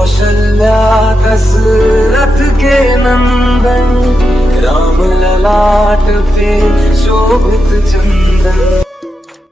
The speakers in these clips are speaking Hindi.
कौशल्या दशरथ के नंदन, राम ललाट पे शोभित चंदन।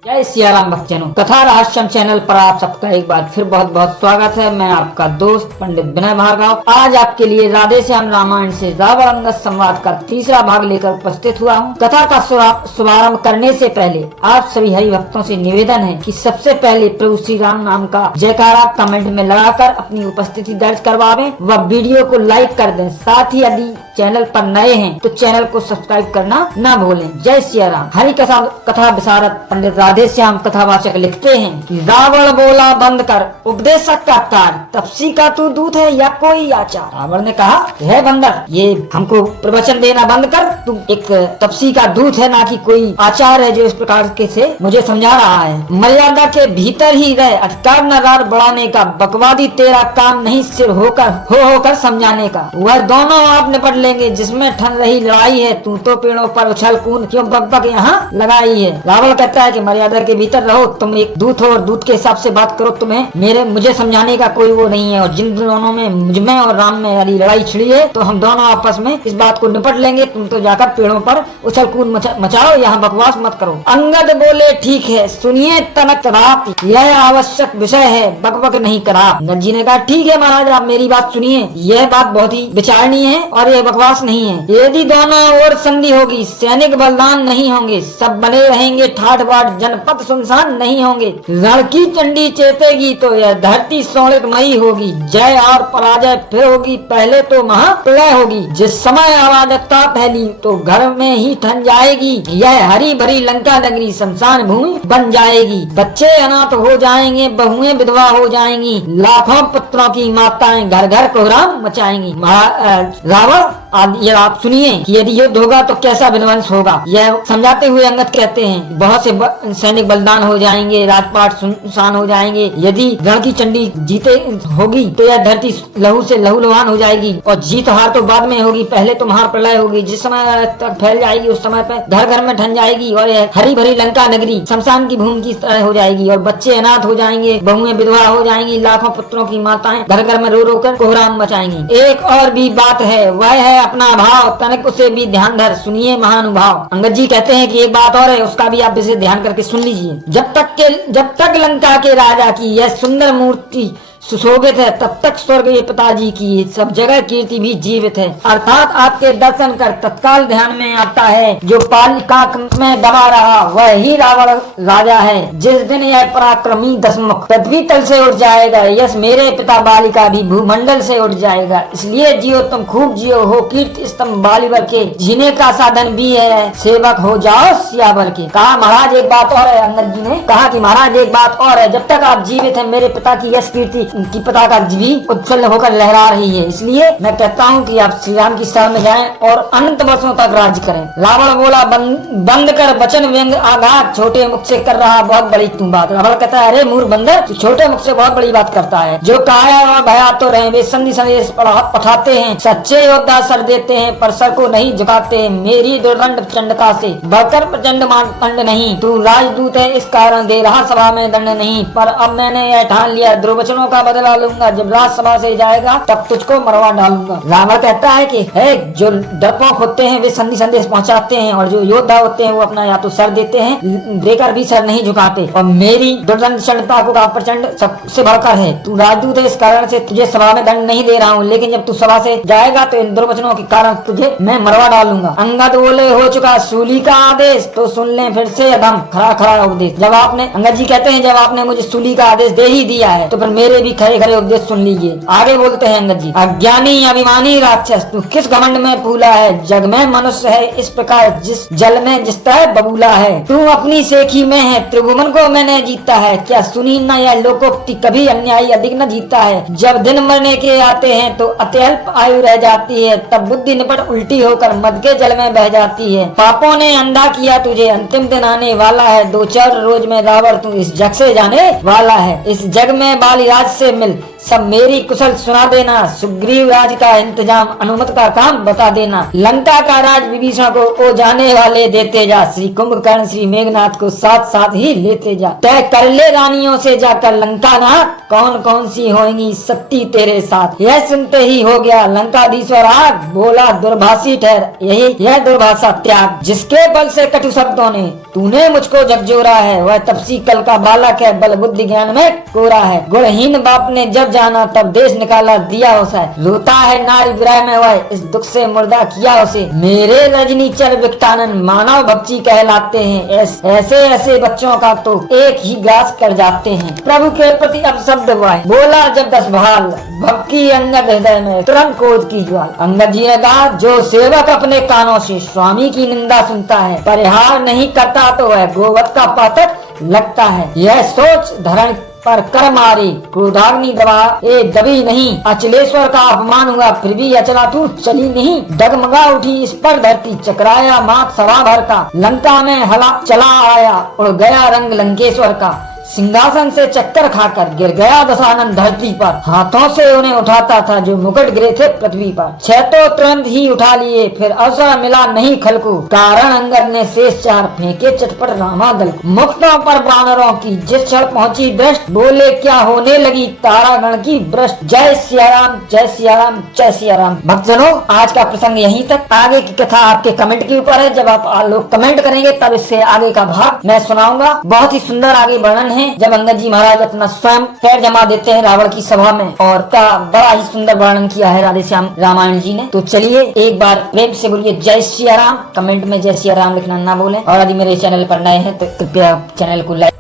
जय सिया राम भक्तजनों, कथा रहस्यम चैनल पर आप सबका एक बार फिर बहुत बहुत स्वागत है। मैं आपका दोस्त पंडित विनय भार्गव आज आपके लिए राधे श्याम रामायण से रावण अंगद संवाद का तीसरा भाग लेकर उपस्थित हुआ हूँ। कथा का शुभारंभ करने से पहले आप सभी हरि भक्तों से निवेदन है कि सबसे पहले प्रभु श्री राम नाम का जयकारा कमेंट में लगाकर अपनी उपस्थिति दर्ज करवावें व वीडियो को लाइक कर दें। साथ ही यदि चैनल पर नए हैं तो चैनल को सब्सक्राइब करना न भूलें। जय सिया राम। हरि कथा विशारद पंडित राधे श्याम कथावाचक लिखते हैं कि रावण बोला बंद कर उपदेशक का कार्य, तपसी का तू दूत है या कोई आचार। रावण ने कहा, है बंदर, ये हमको प्रवचन देना बंद कर, तू एक तपसी का दूत है ना कि कोई आचार है जो इस प्रकार के से मुझे समझा रहा है। मर्यादा के भीतर ही रहे, अधिकार नगार बढ़ाने का बकवादी तेरा काम नहीं, सिर होकर समझाने का। वह दोनों आप निपट लेंगे जिसमें ठन रही लड़ाई है, तू तो पेड़ों पर उछल कूद क्यों बकबक यहाँ लगाई है। रावण कहता है कि मर्यादा के भीतर रहो, तुम एक दूत हो और दूत के हिसाब से बात करो, तुम्हें मुझे समझाने का कोई वो नहीं है। और जिन दोनों में मुझ में और राम में यदि लड़ाई छिड़ी है तो हम दोनों आपस में इस बात को निपट लेंगे, तुम तो जाकर पेड़ों पर उछल कूद मचाओ, यहाँ बकवास मत करो। अंगद बोले, ठीक है, सुनिए तनक तड़ाप, यह आवश्यक विषय है, बकबक नहीं करा। अंगद जी ने कहा, ठीक है महाराज, आप मेरी बात सुनिए, यह बात बहुत ही विचारणीय है और यह बकवास नहीं है। यदि दोनों ओर संधि होगी, सैनिक बलदान नहीं होंगे, सब बने रहेंगे ठाठ बाट, जनपद सुनसान नहीं होंगे, रण की चंडी चेतेगी तो यह धरती सोलितमयी होगी। जय और पराजय फिर होगी, पहले तो महाप्रलय होगी। जिस समय अराजकता फैली तो घर में ही ठन जाएगी, यह हरी भरी लंका नगरी शमशान भूमि बन जाएगी। बच्चे अनाथ हो जाएंगे, बहुएं विधवा हो जाएंगी, लाखों पुत्रों की माताएं घर घर कोहराम मचाएंगी। रावण ये आप सुनिए कि यदि युद्ध होगा तो कैसा विध्वंस होगा। यह समझाते हुए अंगद कहते हैं, बहुत से सैनिक बलिदान हो जाएंगे, राजपाट सुनसान हो जाएंगे, यदि रण की चंडी जीते होगी तो यह धरती लहू से लहूलुहान हो जाएगी और जीत हार तो बाद में होगी, पहले तो महाप्रलय होगी। जिस समय तक फैल जाएगी उस समय पे घर घर में ठन जाएगी और यह हरी भरी लंका नगरी शमशान की भूमि की तरह हो जाएगी और बच्चे अनाथ हो जाएंगे, बहुएं विधवा हो जाएंगी, लाखों पुत्रों की माताएं घर घर में रो रो कर कोहराम मचाएंगी। एक और भी बात है, वह है अपना भाव, तनिक उसे भी ध्यान धर, सुनिए महानुभाव। अंगद जी कहते हैं कि एक बात और है, उसका भी आप इसे ध्यान करके सुन लीजिए। जब तक लंका के राजा की यह सुंदर मूर्ति सुशोभित है, तब तक स्वर्ग ये पिताजी की सब जगह कीर्ति भी जीवित है। अर्थात आपके दर्शन कर तत्काल ध्यान में आता है, जो पालिका में दबा रहा वह ही रावण राजा है। जिस दिन यह पराक्रमी दशमुख पृथ्वी तल से उठ जाएगा, यस मेरे पिता बालिका भी भूमंडल से उठ जाएगा। इसलिए जियो तुम खूब जियो, हो कीर्ति स्तंभ बालिवर के, जीने का साधन भी है, सेवक हो जाओ सियावर के। कहा महाराज एक बात और है, अंगद जी ने कहा कि महाराज एक बात और है, जब तक आप जीवित है मेरे पिता की यश कीर्ति की पताका भी उच्छल होकर लहरा रही है। इसलिए मैं कहता हूँ कि आप श्री राम की शरण में जाएं और अनंत वर्षों तक राज्य करें। रावण बोला, बंद कर वचन व्यंग आघात, छोटे मुख से कर रहा बहुत बड़ी तुम बात। रावण कहता है, अरे मूर्ख बंदर, तू छोटे मुख से बहुत बड़ी बात करता है। जो काया और भया तो रहे, वे संधि संदेश पठाते हैं, सच्चे योद्धा सर देते हैं पर सर को नहीं झुकाते हैं। मेरी दुर्दंड प्रचंडता से बढ़कर प्रचंड मानदंड नहीं, तू राजदूत है इस कारण दे रहा सभा में दंड नहीं, पर अब मैंने यह ठान लिया, दुर्वचनों का बदला लूंगा, जब राजसभा से जाएगा तब तुझको मरवा डालूंगा। रावण कहता है कि है जो डरपोक होते हैं वे संधि संदेश पहुंचाते हैं और जो योद्धा होते हैं वो अपना या तो सर देते हैं, देकर भी सर नहीं झुकाते, और मेरी दुर्दंड चंडता को प्रचंड सबसे बढ़कर है। तू राजदूत है इस कारण से तुझे सभा में दंड नहीं दे रहा हूँ, लेकिन जब तू सभा से जाएगा तो इन दुर्वचनों के कारण तुझे मैं मरवा डालूंगा। अंगद बोले, हो चुका सूली का आदेश, तो सुन ले फिर से अधम खरा खरा उपदेश। जब आपने, अंगद जी कहते हैं, जब आपने मुझे सूली का आदेश दे ही दिया है तो फिर मेरे भी खरे खरे उपदेश सुन लीजिए। आगे बोलते हैं अंगद जी, अज्ञानी अभिमानी राक्षस, तू किस घमंड में फूला है, जग में मनुष्य है इस प्रकार जिस जल में जिस तरह बबूला है। तू अपनी सेखी में है, त्रिभुवन को मैंने जीता है, क्या सुनी न यह लोकोक्ति, कभी अन्यायी अधिक न जीता है। जब दिन मरने के आते हैं तो अत्यल्प आयु रह जाती है, तब बुद्धि निपट उल्टी होकर मद के जल में बह जाती है। पापों ने अंधा किया तुझे, अंतिम दिन आने वाला है, दो चार रोज में रावण तू इस जग से जाने वाला है। इस जग में बालिराज से मिल, सब मेरी कुशल सुना देना। सुग्रीव राज का इंतजाम अनुमत का काम बता देना। लंका का राज विभीषण को ओ जाने वाले देते जा। श्री कुंभकर्ण श्री मेघनाथ को साथ साथ ही लेते जा। तय कर ले रानियों से जाकर लंका नाथ, कौन कौन सी होंगी सत्ती तेरे साथ। यह सुनते ही हो गया लंकाधीश्वर आग, बोला दुर्भाषी ठहर यही यह दुर्भाषा त्याग। जिसके बल से कटु शब्दों ने तूने मुझको झकझोरा है, वह तपसी कल का बालक है, बल बुद्धि ज्ञान में कोरा है। गुणहीन बाप ने जब जाना तब देश निकाला दिया उसे। रोता है नारी विरह में वह, इस दुख से मुर्दा किया उसे। मेरे रजनी चर विकटानन मानव भक्ति कहलाते हैं। ऐसे ऐसे बच्चों का तो एक ही ग्रास कर जाते हैं। प्रभु के प्रति अब शब्द वह बोला जब 10 भाल, भक्ति अंगद हृदय में तुरंत क्रोध की ज्वाल। अंगद जी ने कहा जो सेवक अपने कानों से स्वामी की निंदा सुनता है, परिहार नहीं करता तो वह गोवत का पातक लगता है। यह सोच धरण पर कर मारे, क्रोधाग्नि दबा ए दबी नहीं। अचलेश्वर का अपमान हुआ फिर भी अचला तू चली नहीं। डगमगा उठी इस पर धरती, चकराया मात सवा भर का। लंका में हला चला आया, उड़ गया रंग लंकेश्वर का। सिंहासन से चक्कर खाकर गिर गया दशानन धरती पर। हाथों से उन्हें उठाता था जो मुकुट गिरे थे पृथ्वी पर। 6 तो तुरंत ही उठा लिए, फिर अवसर मिला नहीं खलको। कारण अंगद ने शेष 4 फेंके चटपट रामा दल। मुक्तों पर वानरों की जिस क्षण पहुंची दृष्ट, बोले क्या होने लगी तारागण की भ्रष्ट। जय सिया राम जय सिया राम जय सिया राम। भक्तजनों आज का प्रसंग यहीं तक। आगे की कथा आपके कमेंट के ऊपर है। जब आप लोग कमेंट करेंगे तब इससे आगे का भाग मैं सुनाऊंगा। बहुत ही सुंदर आगे वर्णन है जब अंगद जी महाराज अपना स्वयं पैर जमा देते हैं रावण की सभा में, और का बड़ा ही सुंदर वर्णन किया है राधे श्याम रामायण जी ने। तो चलिए एक बार प्रेम से बोलिए जय सिया राम। कमेंट में जय सिया राम लिखना ना भूलें। और यदि मेरे चैनल पर नए हैं तो कृपया चैनल को लाइक